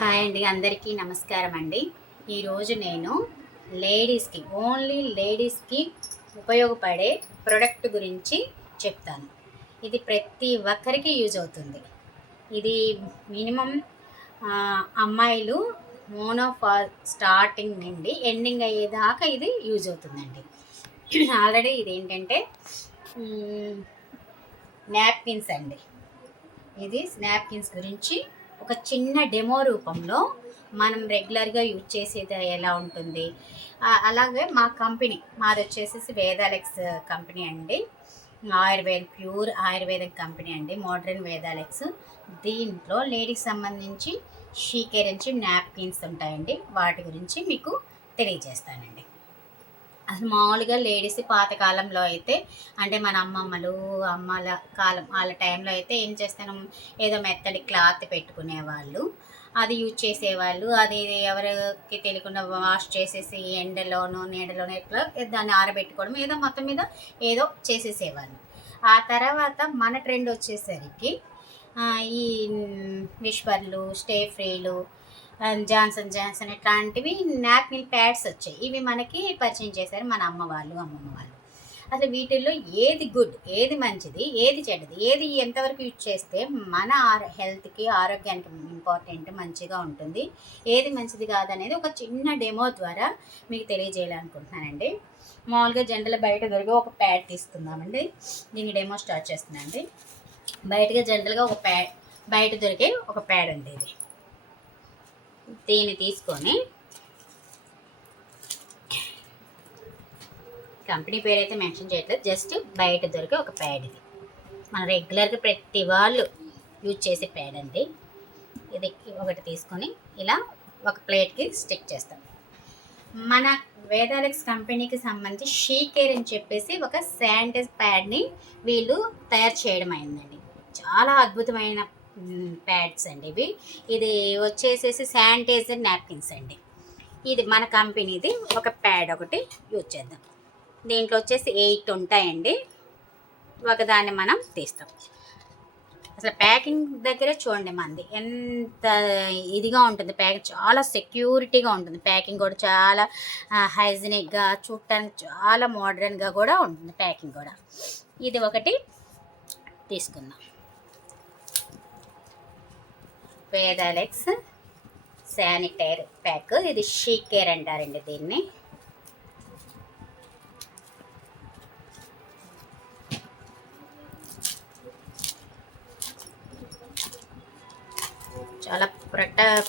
Hi అండి, అందరికీ నమస్కారం అండి. ఈరోజు నేను ఓన్లీ లేడీస్కి ఉపయోగపడే ప్రోడక్ట్ గురించి చెప్తాను. ఇది ప్రతి ఒక్కరికి యూజ్ అవుతుంది. ఇది మినిమం అమ్మాయిలు మోనోపాజ్ స్టార్టింగ్ నుండి ఎండింగ్ అయ్యేదాకా ఇది యూజ్ అవుతుందండి. ఆల్రెడీ ఇది ఏంటంటే నాప్కిన్స్ అండి. ఇది నాప్కిన్స్ గురించి ఒక చిన్న డెమో రూపంలో మనం రెగ్యులర్గా యూజ్ చేసేది ఎలా ఉంటుంది. అలాగే మాది వచ్చేసి వేదాలెక్స్ కంపెనీ అండి. ప్యూర్ ఆయుర్వేదం కంపెనీ అండి, మోడ్రన్ వేదాలెక్స్. దీంట్లో లేడీకి సంబంధించి షీకేర్ నుంచి నాప్కిన్స్ ఉంటాయండి. వాటి గురించి మీకు తెలియజేస్తానండి. అసలు మామూలుగా లేడీస్ పాతకాలంలో అయితే, అంటే మన అమ్మల కాలం వాళ్ళ టైంలో అయితే ఏం చేస్తాను, ఏదో మెత్తడి క్లాత్ పెట్టుకునేవాళ్ళు, అది యూజ్ చేసేవాళ్ళు. అది ఎవరికి తెలియకుండా వాష్ చేసేసి ఎండలోనో నీడలోనో ఇట్లా దాన్ని ఆరబెట్టుకోవడం, ఏదో మొత్తం మీద ఏదో చేసేసేవాళ్ళు. ఆ తర్వాత మన ట్రెండ్ వచ్చేసరికి ఈ విస్పర్లు, స్టే ఫ్రీలు, జాన్సన్ ఇట్లాంటివి నాప్కిన్ ప్యాడ్స్ వచ్చాయి. ఇవి మనకి పరిచయం చేశారు మన అమ్మమ్మ వాళ్ళు. అసలు వీటిల్లో ఏది గుడ్, ఏది మంచిది, ఏది చెడ్డది, ఏది ఎంతవరకు యూజ్ చేస్తే మన హెల్త్కి, ఆరోగ్యానికి ఇంపార్టెంట్, మంచిగా ఉంటుంది, ఏది మంచిది కాదనేది ఒక చిన్న డెమో ద్వారా మీకు తెలియజేయాలనుకుంటున్నానండి. మామూలుగా జనరల్ బయట దొరికే ఒక ప్యాడ్ తీసుకుందామండి. దీన్ని డెమో స్టార్ట్ చేస్తున్నానండి. జనరల్గా బయట దొరికే ఒక ప్యాడ్ అండి ఇది. దీన్ని తీసుకొని, కంపెనీ పేరు అయితే మెన్షన్ చేయట్లేదు, జస్ట్ బయట దొరికే ఒక ప్యాడ్ ఇది. మన రెగ్యులర్గా ప్రతి వాళ్ళు యూజ్ చేసే ప్యాడ్ అండి. ఇది ఒకటి తీసుకొని ఇలా ఒక ప్లేట్కి స్టిక్ చేస్తాం. మన వేదాలెక్స్ కంపెనీకి సంబంధించి షీకేర్ అని చెప్పేసి ఒక శానిటైజ్ ప్యాడ్ని వీళ్ళు తయారు చేయడం అయిందండి. చాలా అద్భుతమైన ప్యాడ్స్ అండి ఇవి. ఇది వచ్చేసేసి శానిటైజర్ నాప్కిన్స్ అండి. ఇది మన కంపెనీది ఒక ప్యాడ్ ఒకటి యూజ్ చేద్దాం. దీంట్లో వచ్చేసి 8 ఉంటాయండి. ఒకదాన్ని మనం తీస్తాం. అసలు ప్యాకింగ్ దగ్గరే చూడండి మనది ఎంత ఇదిగా ఉంటుంది. ప్యాకింగ్ చాలా సెక్యూరిటీగా ఉంటుంది. ప్యాకింగ్ కూడా చాలా హైజీనిక్గా, చూడటానికి చాలా మోడర్న్గా కూడా ఉంటుంది ప్యాకింగ్ కూడా. ఇది ఒకటి తీసుకుందాం. వేదాలెక్స్ శానిటైర్ ప్యాక్, ఇది షీకేర్ అంటారండి దీన్ని. చాలా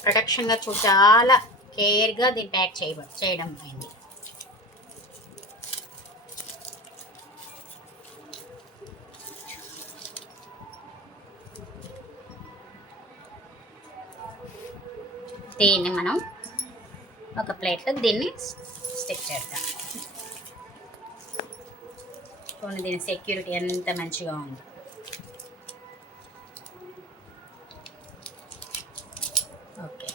ప్రొటెక్షన్గా చాలా కేర్గా దీన్ని ప్యాక్ చేయడం అయింది. దీన్ని మనం ఒక ప్లేట్లో దీన్ని స్టిక్ చేద్దాం. చూడండి దీని సెక్యూరిటీ ఎంత మంచిగా ఉంది. ఓకే,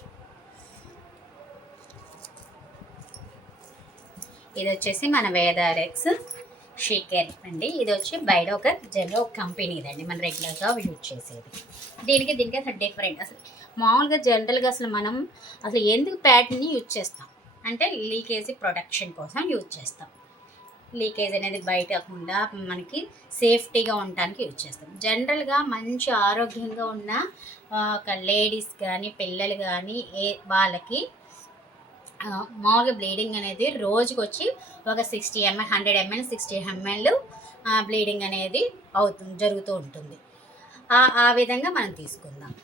ఇది వచ్చేసి మన వేదాలెక్స్ షీకేర్ అండి. ఇది వచ్చి బయట ఒక జనరల్ కంపెనీ ఇదండి, మన రెగ్యులర్గా యూజ్ చేసేది. దీనికి అసలు డిఫరెంట్. అసలు మామూలుగా జనరల్గా మనం ఎందుకు ప్యాడ్ని యూజ్ చేస్తాం అంటే లీకేజీ ప్రొటెక్షన్ కోసం యూజ్ చేస్తాం. లీకేజ్ అనేది బయటకుండా మనకి సేఫ్టీగా ఉండటానికి యూజ్ చేస్తాం. జనరల్గా మంచి ఆరోగ్యంగా ఉన్న ఒక లేడీస్ కానీ, పిల్లలు కానీ, వాళ్ళకి మామూలుగా బ్లీడింగ్ అనేది రోజుకి వచ్చి ఒక 100 ml 60 ml బ్లీడింగ్ అనేది జరుగుతూ ఉంటుంది. ఆ విధంగా మనం తీసుకుందాం.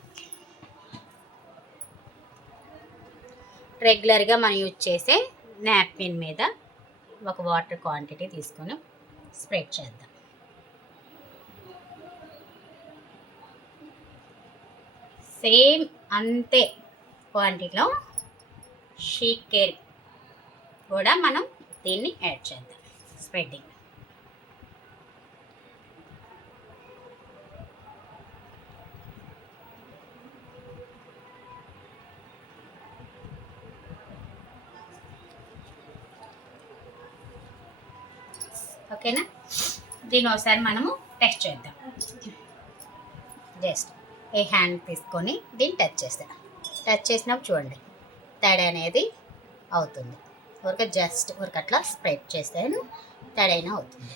రెగ్యులర్గా మనం యూజ్ చేసే నాప్కిన్ మీద ఒక వాటర్ క్వాంటిటీ తీసుకొని స్ప్రెడ్ చేద్దాం. సేమ్ అంతే క్వాంటిటీలో షీకేర్ కూడా మనం దీన్ని యాడ్ చేద్దాం. స్ప్రెడ్డింగ్ ఓకేనా. దీన్ని ఒకసారి మనము టెస్ట్ చేద్దాం. జస్ట్ ఏ హ్యాండ్ తీసుకొని దీన్ని టచ్ చేస్తాం. టచ్ చేసినప్పుడు చూడండి తడి అనేది అవుతుంది. జస్ట్ అట్లా స్ప్రెడ్ చేస్తాను, తడైనా అవుతుంది.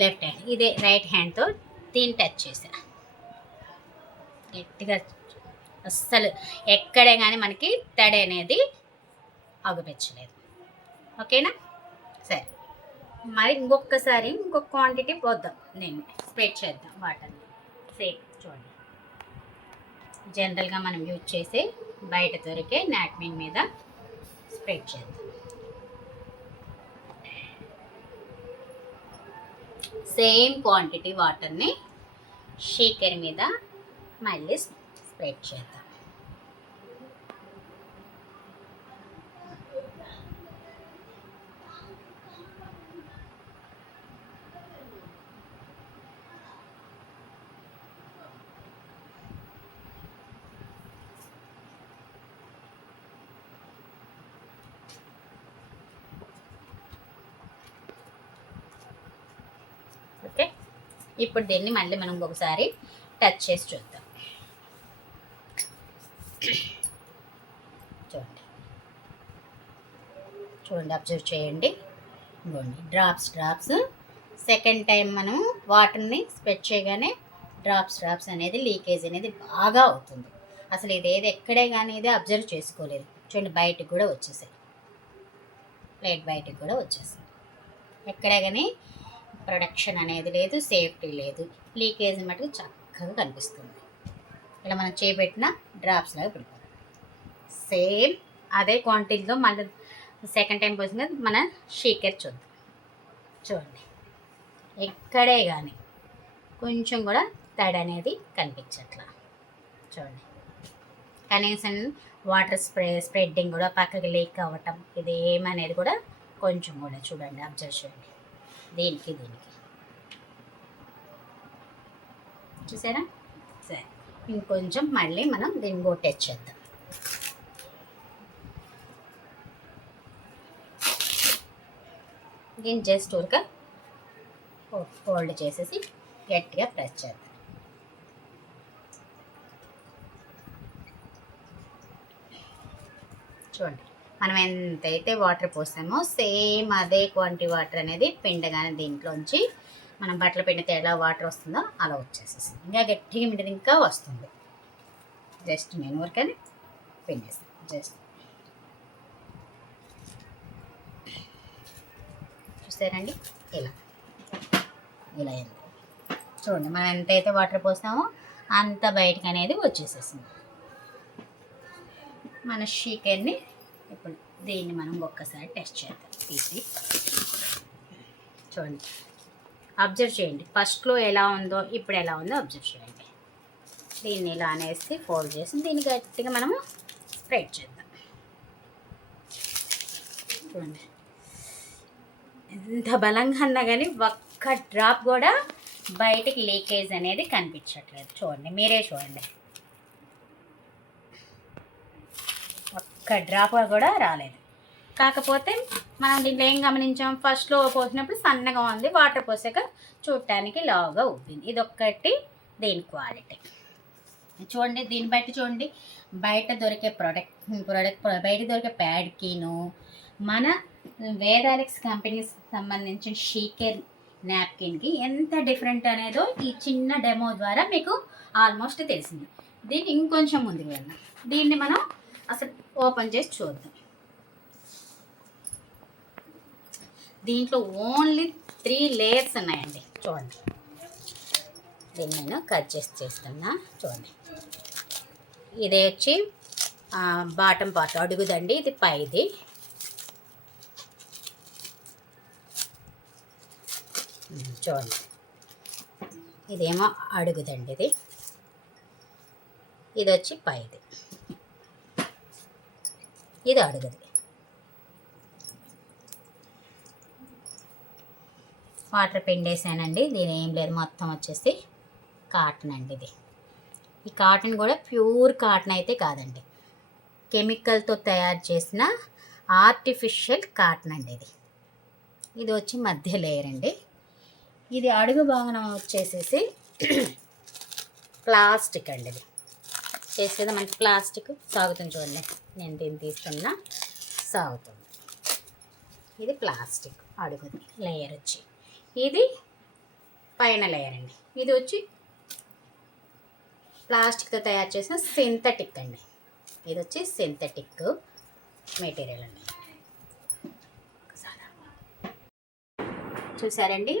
లెఫ్ట్ హ్యాండ్, ఇదే రైట్ హ్యాండ్తో దీన్ని టచ్ చేసా గట్టిగా. అస్సలు ఎక్కడే కానీ మనకి తడి అనేది ఆగుపెచ్చలేదు. ఓకేనా? సరే, మరి ఇంకొక క్వాంటిటీ పోద్దాం, నేను స్ప్రెడ్ చేద్దాం వాటర్ని. సేమ్ చూడండి, జనరల్గా మనం యూజ్ చేసే బయట దొరికే నాప్కిన్ మీద స్ప్రెడ్ చేద్దాం. సేమ్ క్వాంటిటీ వాటర్ని షేకర్ మీద మళ్ళీ స్ప్రెడ్ చేద్దాం. ఓకే, ఇప్పుడు దీన్ని మళ్ళీ మనం ఒకసారి టచ్ చేసి చూద్దాం. చూడండి అబ్జర్వ్ చేయండి. డ్రాప్స్ సెకండ్ టైం మనం వాటర్ని స్ప్రెడ్ చేయగానే డ్రాప్స్ అనేది లీకేజ్ అనేది బాగా అవుతుంది. అసలు ఇదేది ఎక్కడే కానీ ఇది అబ్జర్వ్ చేసుకోలేదు. చూడండి బయటకు కూడా వచ్చేసాయి, ప్లేట్ బయటకు కూడా వచ్చేసాయి. ఎక్కడే కానీ ప్రొడక్షన్ అనేది లేదు, సేఫ్టీ లేదు, లీకేజ్ మటుకు చక్కగా కనిపిస్తుంది. ఇలా మనం చేపెట్టిన డ్రాప్స్ లాగా పడిపోతుంది. సేమ్ అదే క్వాంటిటీలో మళ్ళీ సెకండ్ టైం పోసింది మన షేకర్ చూద్దాం. చూడండి ఎక్కడే కానీ కొంచెం కూడా తడి అనేది కనిపించట్లా. చూడండి కనీసం వాటర్ స్ప్రెడ్డింగ్ కూడా పక్కకి లీక్ అవ్వటం ఇది ఏమనేది కూడా కొంచెం కూడా చూడండి, అబ్జర్వ్ చేయండి. దీనికి చూసారా? సరే, ఇంకొంచెం మళ్ళీ మనం దీన్ని కూడా టచ్ చేద్దాం. దీన్ని జస్ట్ ఊరిక ఫోల్డ్ చేసేసి గట్టిగా ప్రెస్ చేద్దాం. చూడండి మనం ఎంతైతే వాటర్ పోసామో సేమ్ అదే క్వాంటిటీ వాటర్ అనేది పిండగానే దీంట్లోంచి మనం బట్టలు పిండితే ఎలా వాటర్ వస్తుందో అలా వచ్చేసేసి ఇంకా గట్టిగా పిండిది ఇంకా వస్తుంది. జస్ట్ నేను ఊరికని పిండేస్తాను. జస్ట్ చూసారండి, ఇలా అయింది. చూడండి మనం ఎంతైతే వాటర్ పోస్తామో అంత బయటకు అనేది వచ్చేసేసింది మన షేకర్ని. ఇప్పుడు దీన్ని మనం ఒక్కసారి టెస్ట్ చేద్దాం. తీసి చూడండి, అబ్జర్వ్ చేయండి. ఫస్ట్లో ఎలా ఉందో ఇప్పుడు ఎలా ఉందో అబ్జర్వ్ చేయండి. దీన్ని ఇలా అనేసి ఫోల్డ్ చేసి దీన్ని గట్టిగా మనము స్ప్రెడ్ చేద్దాం. చూడండి ఎంత బలంగా అన్నా కానీ ఒక్క డ్రాప్ కూడా బయటికి లీకేజ్ అనేది కనిపించట్లేదు. చూడండి, మీరే చూడండి, ఒక్క డ్రాప్ కూడా రాలేదు. కాకపోతే మనం దీంట్లో ఏం గమనించాం, ఫస్ట్లో పోసినప్పుడు సన్నగా ఉంది, వాటర్ పోసాక చూడటానికి లావుగా ఉబ్బింది. ఇదొక్కటి దీని క్వాలిటీ. చూడండి, దీన్ని బట్టి చూడండి బయట దొరికే బయట దొరికే ప్యాడ్కిను మన వేదాలిక్స్ కంపెనీకి సంబంధించిన షేకర్ నాప్కిన్కి ఎంత డిఫరెంట్ అనేదో ఈ చిన్న డెమో ద్వారా మీకు ఆల్మోస్ట్ తెలిసింది. దీన్ని ఇంకొంచెం ముందుకు వెళ్దాం. దీన్ని మనం అసలు ఓపెన్ చేసి చూద్దాం. దీంట్లో ఓన్లీ 3 లేయర్స్ ఉన్నాయండి. చూడండి, దీన్ని నేను కట్ చేసి చేస్తున్నా. చూడండి, ఇది వచ్చి బాటమ్ పార్ట్ అడుగుదండి, ఇది పైది. చూడండి, ఇదేమో అడుగుదండి, ఇది వచ్చి పైది, ఇది అడుగుది. వాటర్ పిండేసానండి. దీని ఏం లేదు, మొత్తం వచ్చేసి కాటన్ అండి. ఈ కాటన్ కూడా ప్యూర్ కాటన్ అయితే కాదండి, కెమికల్తో తయారు చేసిన ఆర్టిఫిషియల్ కాటన్ అండి. ఇది వచ్చి మధ్య లేయర్ అండి. ఇది అడుగు భాగం వచ్చేసేసి ప్లాస్టిక్ అండి. ఇది చేసేది మనకి ప్లాస్టిక్ సాగుతుంది చూడండి. నేను దీన్ని తీసుకున్నా సాగుతుంది. ఇది ప్లాస్టిక్ అడుగుది లేయర్ వచ్చి, ఇది పైన లేయర్ అండి. ఇది వచ్చి ప్లాస్టిక్తో తయారు చేసిన సింథటిక్ అండి. ఇది వచ్చి సింథటిక్ మెటీరియల్ అండి. చూసారండి,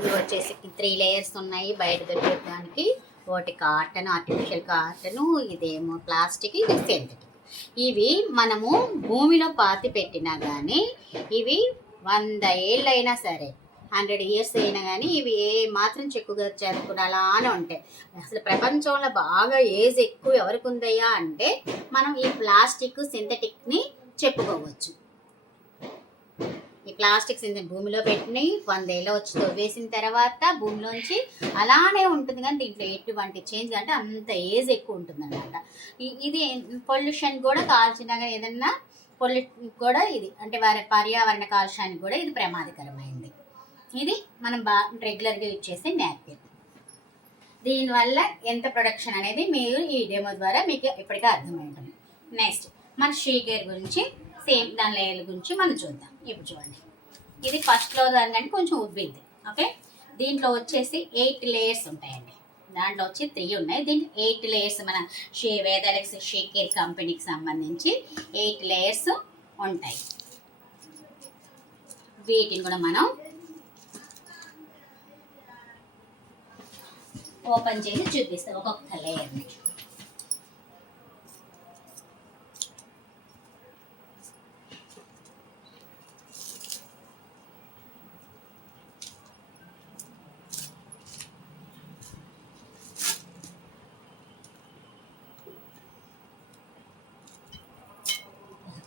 ఇవి వచ్చేసి 3 లేయర్స్ ఉన్నాయి బయట దొరికేదానికి. ఒకటి కాటన్, ఆర్టిఫిషియల్ కాటను, ఇదేమో ప్లాస్టిక్, ఇది సింథటిక్. ఇవి మనము భూమిలో పాతి పెట్టినా కానీ ఇవి 100 ఏళ్ళైనా సరే, 100 ఇయర్స్ అయినా కానీ ఇవి ఏ మాత్రం చెక్కుగా చదువుకుని అలానే ఉంటాయి. అసలు ప్రపంచంలో బాగా ఏజ్ ఎక్కువ ఎవరికి ఉందయ్యా అంటే మనం ఈ ప్లాస్టిక్ సింథటిక్ని చెప్పుకోవచ్చు. ఈ ప్లాస్టిక్ భూమిలో పెట్టినవి 100 ఏళ్ళ వచ్చి తవ్వేసిన తర్వాత భూమిలోంచి అలానే ఉంటుంది, కానీ దీంట్లో ఎటువంటి చేంజ్ అంటే అంత ఏజ్ ఎక్కువ ఉంటుంది అన్నమాట. ఇది పొల్యూషన్ కూడా కాల్చినా కానీ ఏదన్నా కూడా ఇది అంటే వారి పర్యావరణ కాలుష్యానికి కూడా ఇది ప్రమాదకరమైంది. ఇది మనం రెగ్యులర్గా యూజ్ చేసే నాప్కిన్. దీనివల్ల ఎంత ప్రొడక్షన్ అనేది మీరు ఈ డెమో ద్వారా మీకు ఇప్పటికే అర్థమై ఉంటుంది. నెక్స్ట్ మన షీకేర్ గురించి సేమ్ దాని లేయర్ల గురించి మనం చూద్దాం. ఇప్పుడు చూడండి, ఇది ఫస్ట్లో దానికంటే కొంచెం ఉబ్బింది. ఓకే, దీంట్లో వచ్చేసి 8 లేయర్స్ ఉంటాయండి. దాంట్లో వచ్చి 3 ఉన్నాయి, దీంట్లో 8 లేయర్స్. మన వేదాలెక్స్ షీకేర్ కంపెనీకి సంబంధించి 8 లేయర్స్ ఉంటాయి. వీటిని కూడా మనం ఓపెన్ చేసి చూపిస్తాం ఒక్కొక్క లేయర్ని.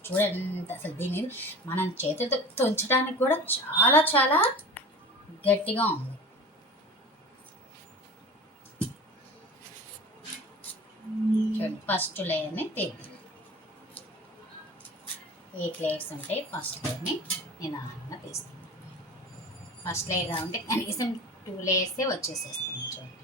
చూడండి, అసలు దీన్ని మనం చేతితో తుంచడానికి కూడా చాలా చాలా గట్టిగా ఉంది. చూడండి, ఫస్ట్ లేయర్ని తీద్దాం. 8 లేయర్స్ ఉంటాయి. ఫస్ట్ లేయర్ని నేను అన్న తీస్తాను. ఫస్ట్ లేయర్ ఉంటే కనీసం 2 లేయర్సే వచ్చేసేస్తుంది. చూడండి,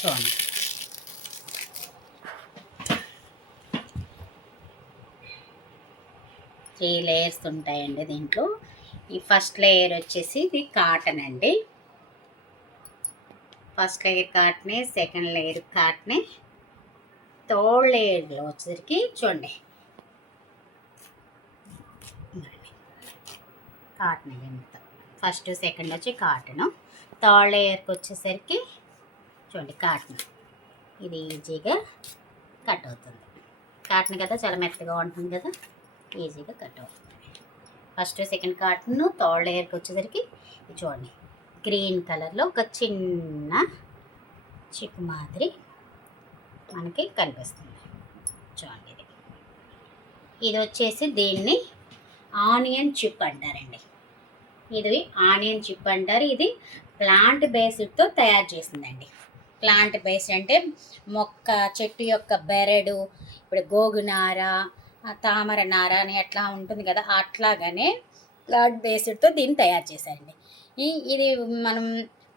చూడండి. 3 లేయర్స్ ఉంటాయండి దీంట్లో. ఈ ఫస్ట్ లేయర్ వచ్చేసి ఇది కాటన్ అండి. ఫస్ట్ లేయర్ కాటనే, సెకండ్ లేయర్ కాటనే, థర్డ్ లేయర్లో వచ్చేసరికి చూడండి కాటన్. ఎంత ఫస్ట్ సెకండ్ వచ్చి కాటను, థర్డ్ లేయర్కి వచ్చేసరికి చూడండి కాటన్. ఇది ఈజీగా కట్ అవుతుంది. కాటన్ కదా, చాలా మెత్తగా ఉంటుంది కదా, ఈజీగా కట్ అవుతుంది. ఫస్ట్ సెకండ్ కాటన్, థర్డ్ లేయర్కి వచ్చేసరికి ఇది చూడండి గ్రీన్ కలర్లో ఒక చిన్న చిప్ మాదిరి మనకి కనిపిస్తుంది. చూడండి, ఇది వచ్చేసి దీన్ని ఆనియన్ చిప్ అంటారండి. ఇది ఆనియన్ చిప్ అంటారు. ఇది ప్లాంట్ బేస్డ్తో తయారు చేసిందండి. ప్లాంట్ బేస్డ్ అంటే మొక్క చెట్టు యొక్క బెరడు, ఇప్పుడు గోగునార, తామర నార అని అట్లా ఉంటుంది కదా, అట్లాగానే ప్లాంట్ బేస్డ్తో దీన్ని తయారు చేశారండి. ఇది మనం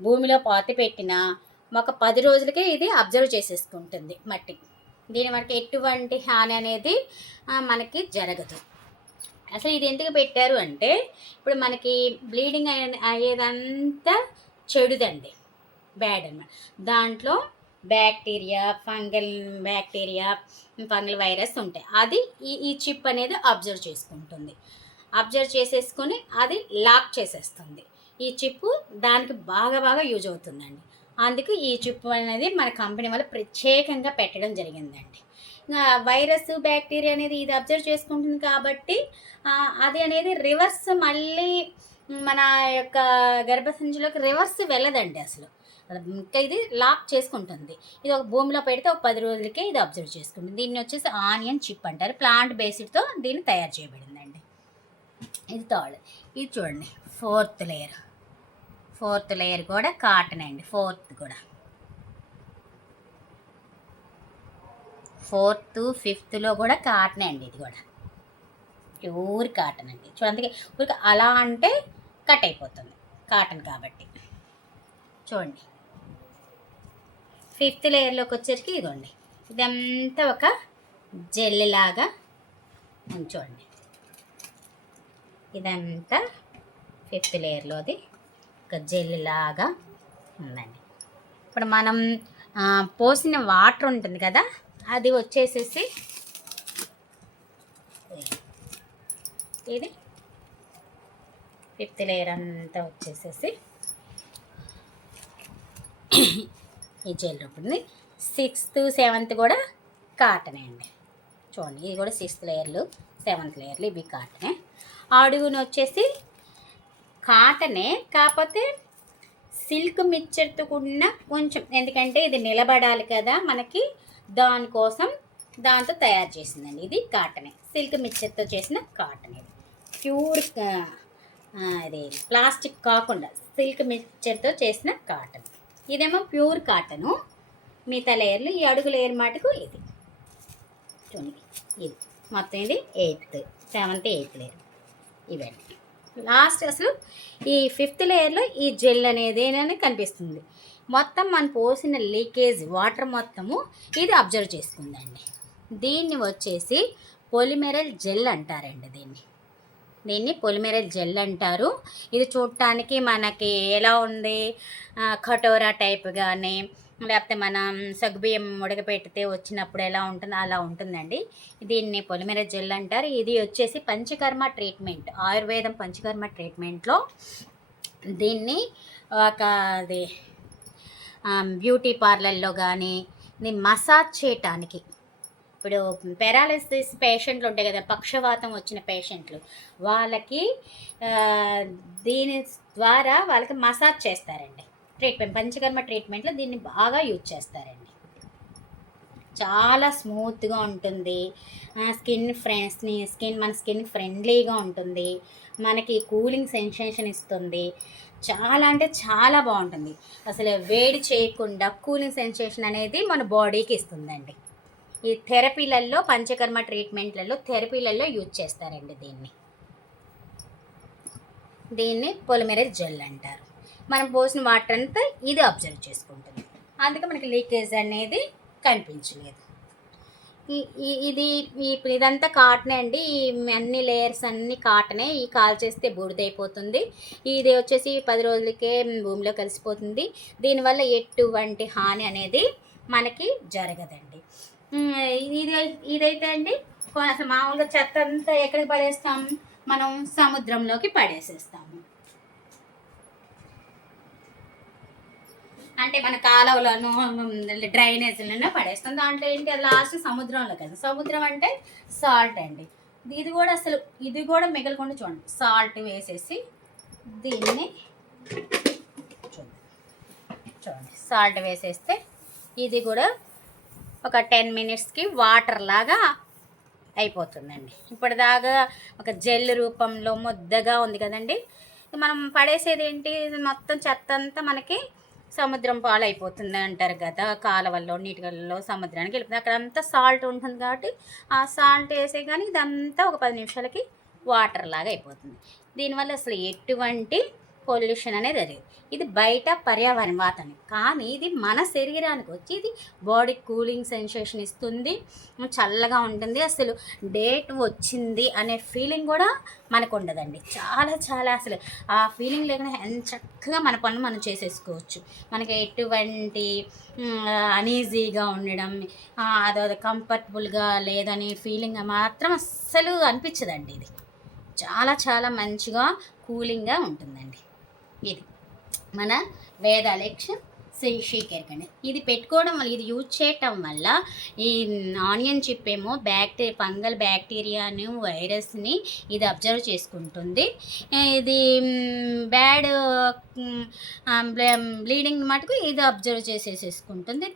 భూమిలో పాతి పెట్టిన ఒక 10 రోజులకే ఇది అబ్జర్వ్ చేసేసుకుంటుంది మట్టి. దీని మనకి ఎటువంటి హాని అనేది మనకి జరగదు. అసలు ఇది ఎందుకు పెట్టారు అంటే ఇప్పుడు మనకి బ్లీడింగ్ అయ్యేదంతా చెడుదండి, బ్యాడ్ అన్నమాట. దాంట్లో బ్యాక్టీరియా, ఫంగల్ వైరస్ ఉంటాయి. అది ఈ చిప్ అనేది అబ్జర్వ్ చేసుకుంటుంది. అబ్జర్వ్ చేసేసుకొని అది లాక్ చేసేస్తుంది. ఈ చిప్ దానికి బాగా యూజ్ అవుతుందండి. అందుకు ఈ చిప్ అనేది మన కంపెనీ వాళ్ళు ప్రత్యేకంగా పెట్టడం జరిగిందండి. వైరస్, బ్యాక్టీరియా అనేది ఇది అబ్జర్వ్ చేసుకుంటుంది కాబట్టి అది అనేది రివర్స్ మళ్ళీ మన యొక్క గర్భసంచిలోకి రివర్స్ వెళ్ళదండి అసలు. ఇంకా ఇది లాక్ చేసుకుంటుంది. ఇది ఒక భూమిలో పెడితే ఒక 10 రోజులకే ఇది అబ్జర్వ్ చేసుకుంటుంది. దీన్ని వచ్చేసి ఆనియన్ చిప్ అంటారు. ప్లాంట్ బేస్డ్తో దీన్ని తయారు చేయబడిందండి. ఇది థర్డ్. ఇది చూడండి ఫోర్త్ లేయర్ కూడా కాటన్ అండి. ఫోర్త్ కూడా 4th 5thలో కూడా కాటనే అండి. ఇది కూడా ప్యూర్ కాటన్ అండి. చూడండి, ఊరికి అలా అంటే కట్ అయిపోతుంది, కాటన్ కాబట్టి. చూడండి 5th లేయర్లోకి వచ్చేసరికి ఇదిగోండి, ఇదంతా ఒక జెల్లీలాగా చూడండి. ఇదంతా 5th లేయర్లోది ఒక జెల్లీలాగా ఉందండి. ఇప్పుడు మనం పోసిన వాటర్ ఉంటుంది కదా, అది వచ్చేసేసి ఇది 5th లేయర్ అంతా వచ్చేసేసి ఈ జెల్ ఉంటుంది. 6th 7th కూడా కాటనే అండి. చూడండి, ఇది కూడా 6th లేయర్లు 7th లేయర్లు ఇవి కాటనే. అడుగున వచ్చేసి కాటనే, కాకపోతే సిల్క్ మిక్చర్తో కూడిన కొంచెం, ఎందుకంటే ఇది నిలబడాలి కదా మనకి, దానికోసం దాంతో తయారు చేసిందండి. ఇది కాటనే, సిల్క్ మిక్చర్తో చేసిన కాటన్. ఇది ప్యూర్ ఇది ప్లాస్టిక్ కాకుండా సిల్క్ మిక్చర్తో చేసిన కాటన్. ఇదేమో ప్యూర్ కాటను. మిగతా లేయర్లు ఈ అడుగు లేయర్ మటుకు ఇది చూడండి. ఇది మొత్తం ఇది 8th 7th 8th లేయర్ ఇవన్నీ. లాస్ట్ అసలు ఈ 5th లేయర్లో ఈ జెల్ అనేది కనిపిస్తుంది. మొత్తం మనం పోసిన లీకేజ్ వాటర్ మొత్తము ఇది అబ్జర్వ్ చేసుకుందండి. దీన్ని వచ్చేసి పొలిమెరల్ జెల్ అంటారండి. దీన్ని పొలిమెరల్ జెల్ అంటారు. ఇది చూడటానికి మనకి ఎలా ఉంది, కటోరా టైప్ కానీ, లేకపోతే మనం సగ్గుబియ్యం ఉడకపెడితే వచ్చినప్పుడు ఎలా ఉంటుందో అలా ఉంటుందండి. దీన్ని పొలిమెరల్ జెల్ అంటారు. ఇది వచ్చేసి పంచకర్మ ట్రీట్మెంట్, ఆయుర్వేదం పంచకర్మ ట్రీట్మెంట్లో దీన్ని ఒక అది బ్యూటీ పార్లర్లో కానీ దీన్ని మసాజ్ చేయటానికి, ఇప్పుడు పెరాలిసిస్ పేషెంట్లు ఉంటాయి కదా, పక్షవాతం వచ్చిన పేషెంట్లు, వాళ్ళకి దీని ద్వారా వాళ్ళకి మసాజ్ చేస్తారండి. ట్రీట్మెంట్ పంచకర్మ ట్రీట్మెంట్లో దీన్ని బాగా యూజ్ చేస్తారండి. చాలా స్మూత్గా ఉంటుంది, మన స్కిన్ ఫ్రెండ్లీగా ఉంటుంది, మనకి కూలింగ్ సెన్సేషన్ ఇస్తుంది. చాలా అంటే చాలా బాగుంటుంది. అసలు వేడి చేయకుండా కూలింగ్ సెన్సేషన్ అనేది మన బాడీకి ఇస్తుందండి. ఈ థెరపీలలో, పంచకర్మ ట్రీట్మెంట్లలో థెరపీలలో యూజ్ చేస్తారండి. దీన్ని పొలిమెరల్ జెల్ అంటారు. మనం పోసిన వాటర్ అంతా ఇది అబ్జర్వ్ చేసుకుంటుంది, అందుకే మనకి లీకేజ్ అనేది కనిపించలేదు. ఇదంతా కాటనే అండి. ఈ అన్ని లేయర్స్ అన్నీ కాటనే. ఈ కాల్ చేస్తే బూడిదైపోతుంది. ఇది వచ్చేసి 10 రోజులకే భూమిలో కలిసిపోతుంది. దీనివల్ల ఎటువంటి హాని అనేది మనకి జరగదండి. ఇదైతే అండి అసలు మామూలుగా చెత్త అంతా ఎక్కడికి పడేస్తాం, మనం సముద్రంలోకి పడేసేస్తాము. అంటే మన కాలువలను డ్రైనేజీలను పడేస్తాం. దాంట్లో ఏంటి, లాస్ట్ సముద్రంలో కదా. సముద్రం అంటే సాల్ట్ అండి. ఇది కూడా మిగలకుండా చూడండి, సాల్ట్ వేసేసి దీన్ని చూడండి, సాల్ట్ వేసేస్తే ఇది కూడా ఒక 10 minutesకి వాటర్ లాగా అయిపోతుందండి. ఇప్పటిదాకా ఒక జెల్ రూపంలో ముద్దగా ఉంది కదండి. మనం పడేసేది ఏంటి, మొత్తం చెత్త అంతా మనకి సముద్రం పాలు అయిపోతుంది అంటారు కదా. కాలువల్లో నీటిలో సముద్రానికి వెళ్ళిపోతుంది. అక్కడ అంతా సాల్ట్ ఉంటుంది కాబట్టి ఆ సాల్ట్ వేసే కానీ ఇదంతా ఒక 10 నిమిషాలకి వాటర్ లాగా అయిపోతుంది. దీనివల్ల అసలు ఎటువంటి పొల్యూషన్ అనేది అది. ఇది బయట పర్యావరణ వాతావరణం, కానీ ఇది మన శరీరానికి వచ్చి ఇది బాడీ కూలింగ్ సెన్సేషన్ ఇస్తుంది, చల్లగా ఉంటుంది. అసలు డేట్ వచ్చింది అనే ఫీలింగ్ కూడా మనకు ఉండదండి. చాలా చాలా అసలు ఆ ఫీలింగ్ లేకుండా ఎంత చక్కగా మన పనులు మనం చేసేసుకోవచ్చు. మనకి ఎటువంటి అనీజీగా ఉండడం, అదో కంఫర్టబుల్గా లేదని ఫీలింగ్ మాత్రం అస్సలు అనిపించదండి. ఇది చాలా చాలా మంచిగా కూలింగ్గా ఉంటుందండి. ఇది మన వేదాలక్ష్యం షీకేర్ కండి. ఇది పెట్టుకోవడం వల్ల, ఇది యూజ్ చేయటం వల్ల ఈ ఆనియన్ చిప్ ఏమో ఫంగల్ బ్యాక్టీరియాను, వైరస్ని ఇది అబ్జర్వ్ చేసుకుంటుంది. ఇది బ్యాడ్ బ్లీడింగ్ మటుకు ఇది అబ్జర్వ్ చేసేసుకుంటుంది.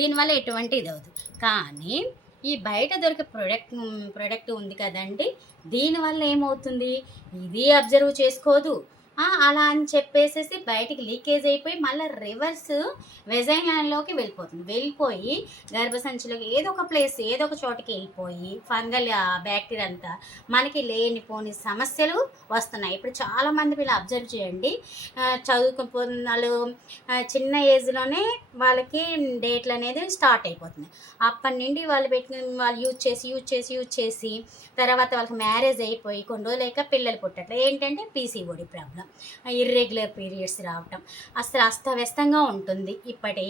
దీనివల్ల ఎటువంటి ఇది అవుతుంది. కానీ ఈ బయట దొరికే ప్రోడక్ట్ ఉంది కదండి, దీనివల్ల ఏమవుతుంది, ఇది అబ్జర్వ్ చేసుకోదు, అలా అని చెప్పేసేసి బయటికి లీకేజ్ అయిపోయి మళ్ళీ రివర్స్ వెజైనాలోకి వెళ్ళిపోయి గర్భసంచిలోకి ఏదో ఒక ప్లేస్ ఏదో ఒక చోటకి వెళ్ళిపోయి ఫంగల్ బ్యాక్టీరియా అంతా మనకి లేనిపోని సమస్యలు వస్తున్నాయి. ఇప్పుడు చాలామంది వీళ్ళు అబ్జర్వ్ చేయండి, చదువుకున్న వాళ్ళు చిన్న ఏజ్లోనే వాళ్ళకి డేట్లు అనేది స్టార్ట్ అయిపోతున్నాయి. అప్పటి నుండి వాళ్ళు యూజ్ చేసి తర్వాత వాళ్ళకి మ్యారేజ్ అయిపోయి కొన్ని రోజులైక పిల్లలు పుట్టట్లేదు. ఏంటంటే పీసీఓడి ప్రాబ్లం, ఇర్రెగ్యులర్ పీరియడ్స్ రావటం, అసలు అస్తవ్యస్తంగా ఉంటుంది ఇప్పటి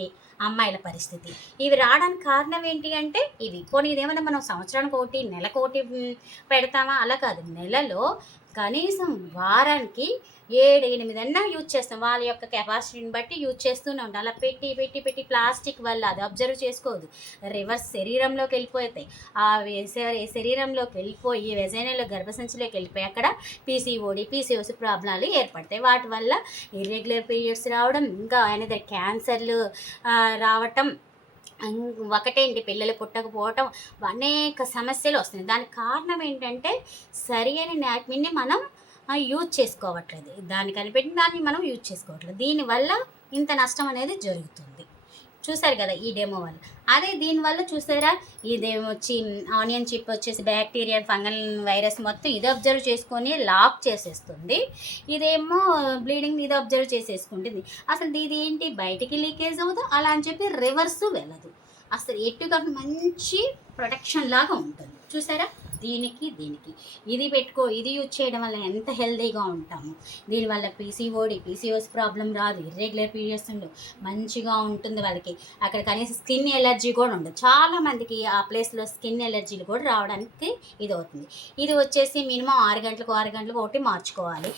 అమ్మాయిల పరిస్థితి. ఇవి రావడానికి కారణం ఏంటి అంటే ఇవి. పోనీ ఇదేమన్నా మనం సంవత్సరానికి ఒకటి నెలకోటి పెడతామా? అలా కాదు, నెలలో కనీసం వారానికి 7-8 అన్నా యూజ్ చేస్తాం. వాళ్ళ యొక్క కెపాసిటీని బట్టి యూజ్ చేస్తూనే ఉంటాం. అలా పెట్టి ప్లాస్టిక్ వల్ల అది అబ్జర్వ్ చేసుకోదు, రివర్స్ శరీరంలోకి వెళ్ళిపోతాయి. ఆ శరీరంలోకి వెళ్ళిపోయి వెజైనాలో గర్భసంచిలోకి వెళ్ళిపోయి అక్కడ పీసీఓసి ప్రాబ్లాలు ఏర్పడతాయి. వాటి వల్ల ఇర్రెగ్యులర్ పీరియడ్స్ రావడం, ఇంకా అనేది క్యాన్సర్లు రావటం, ఒకటేంటి పిల్లలు పుట్టకపోవటం, అనేక సమస్యలు వస్తున్నాయి. దానికి కారణం ఏంటంటే సరి అయిన నాప్కిన్ని మనం యూజ్ చేసుకోవట్లేదు. దాన్ని కనిపెట్టిన దాన్ని మనం యూజ్ చేసుకోవట్లేదు. దీనివల్ల ఇంత నష్టం అనేది జరుగుతుంది. చూసారు కదా ఈ డెమో వల్ల. అదే దీనివల్ల చూసారా, ఇదేమొచ్చి ఆనియన్ చిప్ వచ్చేసి బ్యాక్టీరియా ఫంగల్ వైరస్ మొత్తం ఇది అబ్జర్వ్ చేసుకొని లాక్ చేసేస్తుంది. ఇదేమో బ్లీడింగ్ ఇది అబ్జర్వ్ చేసేసుకుంటుంది. అసలు ఇది ఏంటి బయటికి లీకేజ్ అవ్వదు, అలా అని చెప్పి రివర్స్ వెళ్ళదు. అసలు ఎటుగా మంచి ప్రొటెక్షన్ లాగా ఉంటుంది. చూసారా, దీనికి ఇది యూజ్ చేయడం వల్ల ఎంత హెల్తీగా ఉంటాము. దీనివల్ల పీసీఓస్ ప్రాబ్లం రాదు, ఇర్రెగ్యులర్ పీరియడ్స్ ఉండవు, మంచిగా ఉంటుంది వాళ్ళకి. అక్కడ కనీసం స్కిన్ ఎలర్జీ కూడా ఉండదు. చాలామందికి ఆ ప్లేస్లో స్కిన్ ఎలర్జీలు కూడా రావడానికి ఇది అవుతుంది. ఇది వచ్చేసి మినిమం 6 గంటలకు ఒకటి మార్చుకోవాలి.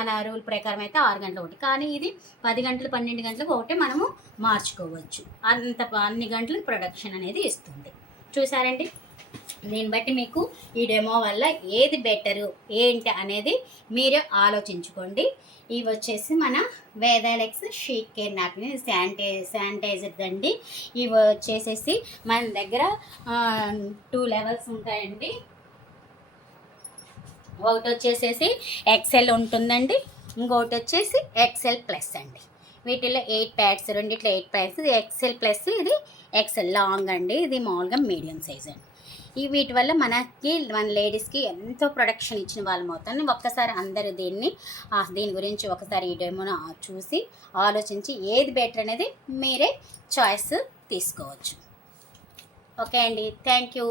మన రూల్ ప్రకారం అయితే 6 గంటలకు ఒకటి, కానీ ఇది 10 గంటలు 12 గంటలకు ఒకటి మనము మార్చుకోవచ్చు. అన్ని గంటలు ప్రొడక్షన్ అనేది ఇస్తుంది. చూసారండి, దీన్ని బట్టి మీకు ఈ డెమో వల్ల ఏది బెటరు ఏంటి అనేది మీరు ఆలోచించుకోండి. ఇవి వచ్చేసి మన వేదాలెక్స్ షీట్ కేర్ నాప్కిన్ శానిటైజర్ అండి. ఇవి వచ్చేసేసి మన దగ్గర 2 లెవెల్స్ ఉంటాయండి. ఒకటి వచ్చేసేసి ఎక్సెల్ ఉంటుందండి, ఇంకొకటి వచ్చేసి ఎక్సెల్ ప్లస్ అండి. వీటిలో 8 ప్యాడ్స్, రెండిట్లో 8 ప్యాడ్స్. ఇది ఎక్సెల్ ప్లస్, ఇది ఎక్సెల్ లాంగ్ అండి, ఇది మామూలుగా మీడియం సైజ్ అండి. వీటి వల్ల మన లేడీస్కి ఎంతో ప్రొటెక్షన్ ఇచ్చిన వాళ్ళం అవుతాను. ఒక్కసారి అందరూ దీని గురించి ఒకసారి ఈ డెమోను చూసి ఆలోచించి ఏది బెటర్ అనేది మీరే చాయిస్ తీసుకోవచ్చు. ఓకే అండి, థ్యాంక్ యూ.